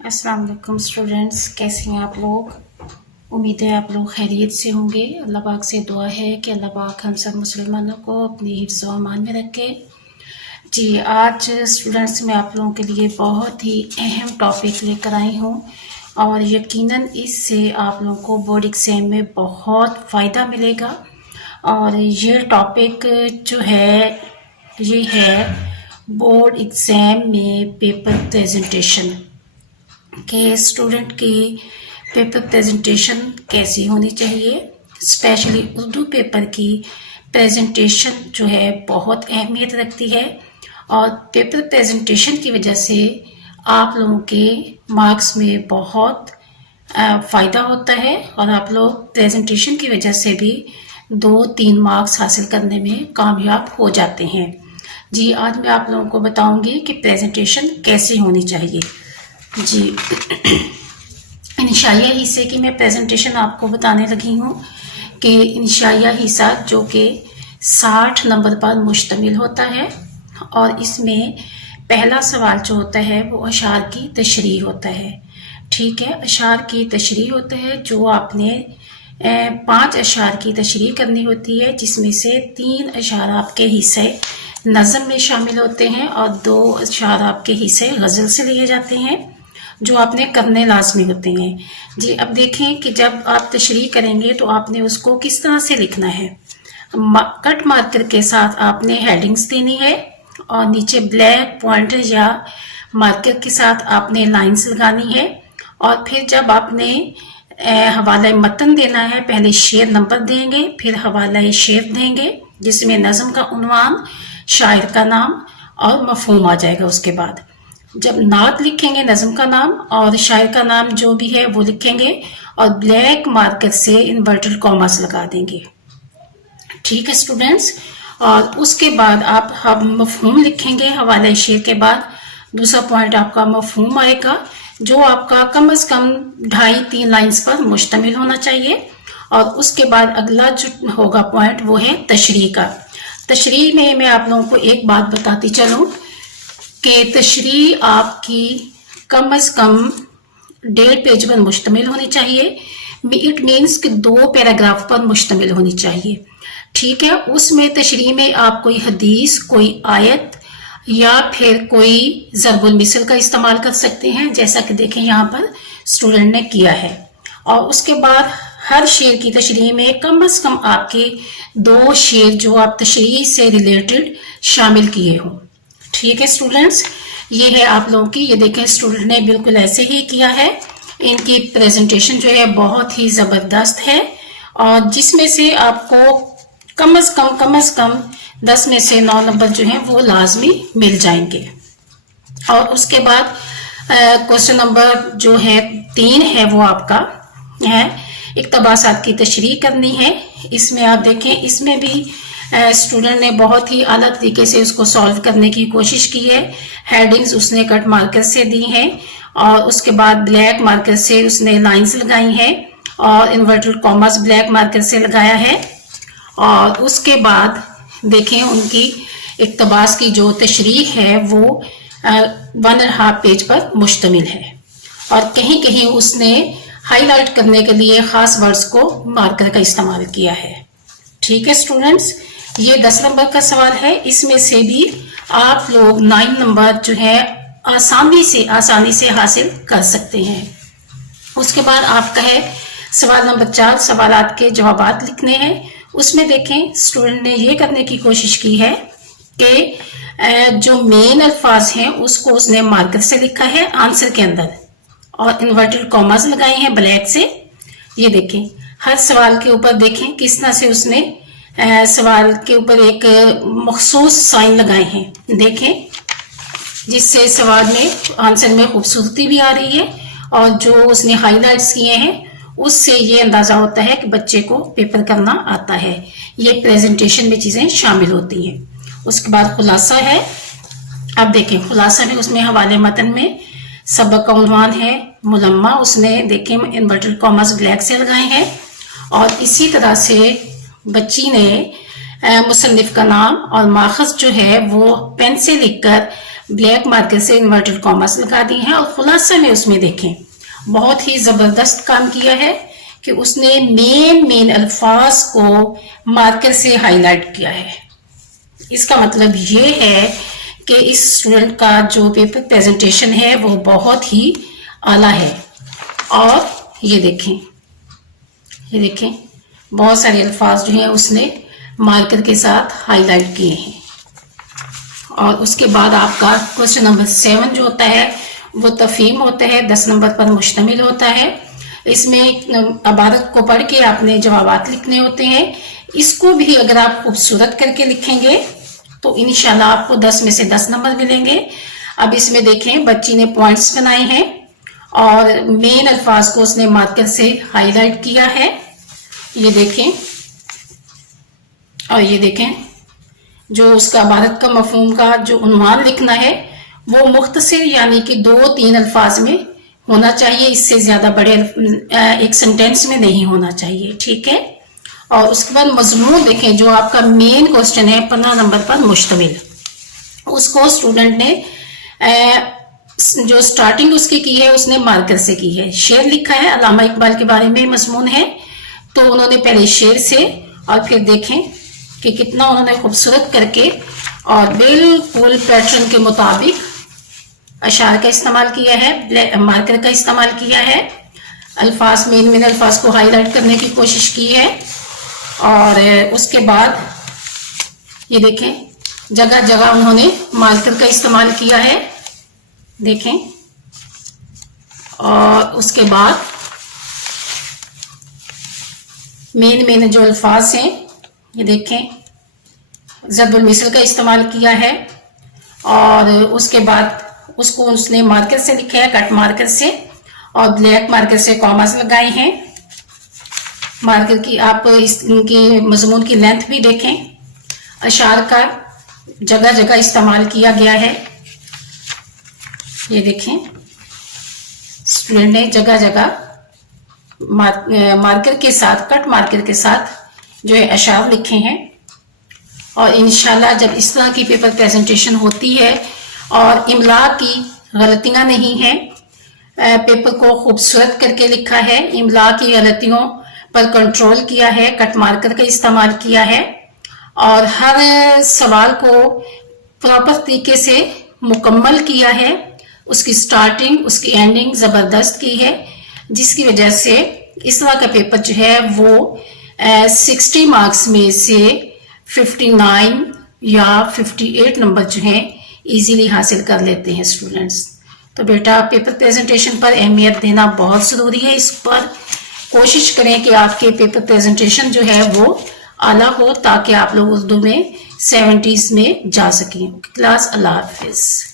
अस्सलाम वालेकुम स्टूडेंट्स, कैसे हैं आप लोग। उम्मीद है आप लोग खैरियत से होंगे। अल्लाह पाक से दुआ है कि अल्लाह पाक हम सब मुसलमानों को अपनी हिफ्ज़ व अमान में रखे। जी, आज स्टूडेंट्स मैं आप लोगों के लिए बहुत ही अहम टॉपिक लेकर आई हूँ और यकीनन इससे आप लोगों को बोर्ड एग्ज़ाम में बहुत फ़ायदा मिलेगा। और ये टॉपिक जो है ये है बोर्ड एग्ज़ाम में पेपर प्रेजेंटेशन के स्टूडेंट की पेपर प्रेजेंटेशन कैसी होनी चाहिए। स्पेशली उर्दू पेपर की प्रेजेंटेशन जो है बहुत अहमियत रखती है और पेपर प्रेजेंटेशन की वजह से आप लोगों के मार्क्स में बहुत फ़ायदा होता है और आप लोग प्रेजेंटेशन की वजह से भी 2-3 मार्क्स हासिल करने में कामयाब हो जाते हैं। जी, आज मैं आप लोगों को बताऊंगी कि प्रेजेंटेशन कैसी होनी चाहिए। जी, इंशाइया हिस्से की मैं प्रेजेंटेशन आपको बताने लगी हूँ कि इंशाइया हिस्सा जो कि 60 नंबर पर मुश्तमिल होता है और इसमें पहला सवाल जो होता है वो अशार की तशरीह होता है। ठीक है, अशार की तशरीह होता है जो आपने 5 अशार की तशरीह करनी होती है, जिसमें से 3 अशार आपके हिस्से नज़म में शामिल होते हैं और 2 अशार आपके हिस्से गज़ल से लिए जाते हैं जो आपने करने लाजमी होते हैं। जी, अब देखें कि जब आप तशरीह करेंगे तो आपने उसको किस तरह से लिखना है। कट मार्कर के साथ आपने हेडिंग्स देनी है और नीचे ब्लैक पॉइंटर या मार्कर के साथ आपने लाइंस लगानी है और फिर जब आपने हवाला मतन देना है, पहले शेर नंबर देंगे, फिर हवाला शेर देंगे जिसमें नज़म का उन्वान, शायर का नाम और मफहूम आ जाएगा। उसके बाद जब नात लिखेंगे नज़म का नाम और शायर का नाम जो भी है वो लिखेंगे और ब्लैक मार्कर से इन्वर्टेड कॉमास लगा देंगे। ठीक है स्टूडेंट्स, और उसके बाद आप मफहूम लिखेंगे हवाला शेर के बाद। दूसरा पॉइंट आपका मफहूम आएगा जो आपका कम से कम 2.5-3 लाइंस पर मुश्तमिल होना चाहिए। और उसके बाद अगला जो होगा पॉइंट वो है तशरीह का। तशरीह में मैं आप लोगों को एक बात बताती चलूँ कि तशरीह आपकी कम से कम 1.5 पेज पर मुश्तमिल होनी चाहिए। इट मीन्स कि 2 पैराग्राफ पर मुश्तमिल होनी चाहिए। ठीक है, उसमें तशरीह में आप कोई हदीस, कोई आयत या फिर कोई ज़रबुल मिसल का इस्तेमाल कर सकते हैं, जैसा कि देखें यहाँ पर स्टूडेंट ने किया है। और उसके बाद हर शेर की तशरीह में कम से कम आपके 2 शेर जो आप तशरीह से रिलेटेड शामिल किए हों। ठीक है स्टूडेंट्स, ये है आप लोगों की। ये देखें स्टूडेंट ने बिल्कुल ऐसे ही किया है। इनकी प्रेजेंटेशन जो है बहुत ही ज़बरदस्त है और जिसमें से आपको कम से कम 10 में से 9 नंबर जो हैं वो लाजमी मिल जाएंगे। और उसके बाद क्वेश्चन नंबर जो है 3 है वो आपका है इक़्तिबासात की तशरीह करनी है। इसमें आप देखें, इसमें भी स्टूडेंट ने बहुत ही आला तरीके से उसको सॉल्व करने की कोशिश की है। हेडिंग्स उसने कट मार्कर से दी हैं और उसके बाद ब्लैक मार्कर से उसने लाइंस लगाई हैं और इन्वर्टेड कॉमास ब्लैक मार्कर से लगाया है। और उसके बाद देखें उनकी इक़्तिबास की जो तशरीह है वो 1.5 पेज पर मुश्तमिल है और कहीं कहीं उसने हाईलाइट करने के लिए ख़ास वर्ड्स को मार्कर का इस्तेमाल किया है। ठीक है स्टूडेंट्स, ये 10 नंबर का सवाल है। इसमें से भी आप लोग 9 नंबर जो है आसानी से हासिल कर सकते हैं। उसके बाद आपका है सवाल नंबर 4, सवालात के जवाबात लिखने हैं। उसमें देखें स्टूडेंट ने ये करने की कोशिश की है कि जो मेन अल्फाज हैं उसको उसने मार्कर से लिखा है आंसर के अंदर और इन्वर्टेड कॉमास लगाए हैं ब्लैक से। ये देखें हर सवाल के ऊपर देखें किस तरह से उसने सवाल के ऊपर एक मखसूस साइन लगाए हैं, देखें, जिससे सवाल में आंसर में खूबसूरती भी आ रही है और जो उसने हाईलाइट्स किए हैं उससे ये अंदाज़ा होता है कि बच्चे को पेपर करना आता है। ये प्रेजेंटेशन में चीज़ें शामिल होती हैं। उसके बाद खुलासा है। अब देखें खुलासा में उसमें हवाले मतन में सबक का उन्वान है मुलम्मा, उसने देखें इन्वर्टेड कॉमास ब्लैक से लगाए हैं और इसी तरह से बच्ची ने मुसन्निफ का नाम और माखज़ जो है वो पेन से लिखकर ब्लैक मार्कर से इन्वर्टेड कॉमास लगा दिए हैं। और खुलासा में उसमें देखें बहुत ही जबरदस्त काम किया है कि उसने मेन अल्फाज को मार्कर से हाईलाइट किया है। इसका मतलब ये है कि इस स्टूडेंट का जो पेपर प्रेजेंटेशन है वो बहुत ही आला है। और ये देखें बहुत सारे अल्फाज जो हैं उसने मार्कर के साथ हाईलाइट किए हैं। और उसके बाद आपका क्वेश्चन नंबर 7 जो होता है वो तफहीम होता है, 10 नंबर पर मुश्तमिल होता है। इसमें इबारत को पढ़ के आपने जवाबात लिखने होते हैं। इसको भी अगर आप खूबसूरत करके लिखेंगे तो इंशाल्लाह आपको 10 में से 10 नंबर मिलेंगे। अब इसमें देखें बच्ची ने पॉइंट्स बनाए हैं और मेन अल्फाज को उसने मार्कर से हाईलाइट किया है। ये देखें और ये देखें जो उसका इबारत का मफहूम का जो उन्वान लिखना है वो मुख्तसर यानी कि 2-3 अल्फाज में होना चाहिए, इससे ज्यादा बड़े एक सेंटेंस में नहीं होना चाहिए, ठीक है। और उसके बाद मजमून देखें जो आपका मेन क्वेश्चन है 15 नंबर पर मुश्तमिल, उसको स्टूडेंट ने जो स्टार्टिंग उसकी की है उसने मार्कर से की है। शेर लिखा है अल्लामा इकबाल के बारे में मजमून है, तो उन्होंने पहले शेर से और फिर देखें कि कितना उन्होंने खूबसूरत करके और बिल्कुल पैटर्न के मुताबिक अशार का इस्तेमाल किया है, मार्कर का इस्तेमाल किया है, अल्फाज मेन अल्फाज को हाईलाइट करने की कोशिश की है। और उसके बाद ये देखें जगह जगह उन्होंने मार्कर का इस्तेमाल किया है, देखें। और उसके बाद मेन जो अल्फाज हैं ये देखें ज़रबुल मिसल का इस्तेमाल किया है। और उसके बाद उसको उसने मार्कर से लिखा है, कट मार्कर से, और ब्लैक मार्कर से कॉमास लगाए हैं। मार्कर की आप इनकी मजमून की लेंथ भी देखें, अशार का जगह जगह इस्तेमाल किया गया है। ये देखें स्टूडेंट ने जगह जगह मार्कर के साथ, कट मार्कर के साथ जो है अशार लिखे हैं। और इंशाल्लाह जब इस तरह की पेपर प्रेजेंटेशन होती है और इमला की गलतियां नहीं हैं, पेपर को खूबसूरत करके लिखा है, इमला की गलतियों पर कंट्रोल किया है, कट मार्कर का इस्तेमाल किया है और हर सवाल को प्रॉपर तरीके से मुकम्मल किया है, उसकी स्टार्टिंग उसकी एंडिंग ज़बरदस्त की है, जिसकी वजह से इस तरह का पेपर जो है वो 60 मार्क्स में से 59 या 58 नंबर जो हैं इजीली हासिल कर लेते हैं स्टूडेंट्स। तो बेटा पेपर प्रेजेंटेशन पर अहमियत देना बहुत ज़रूरी है। इस पर कोशिश करें कि आपके पेपर प्रेजेंटेशन जो है वो आला हो ताकि आप लोग उर्दू में 70s में जा सकें। क्लास अल्लाह हाफिज़।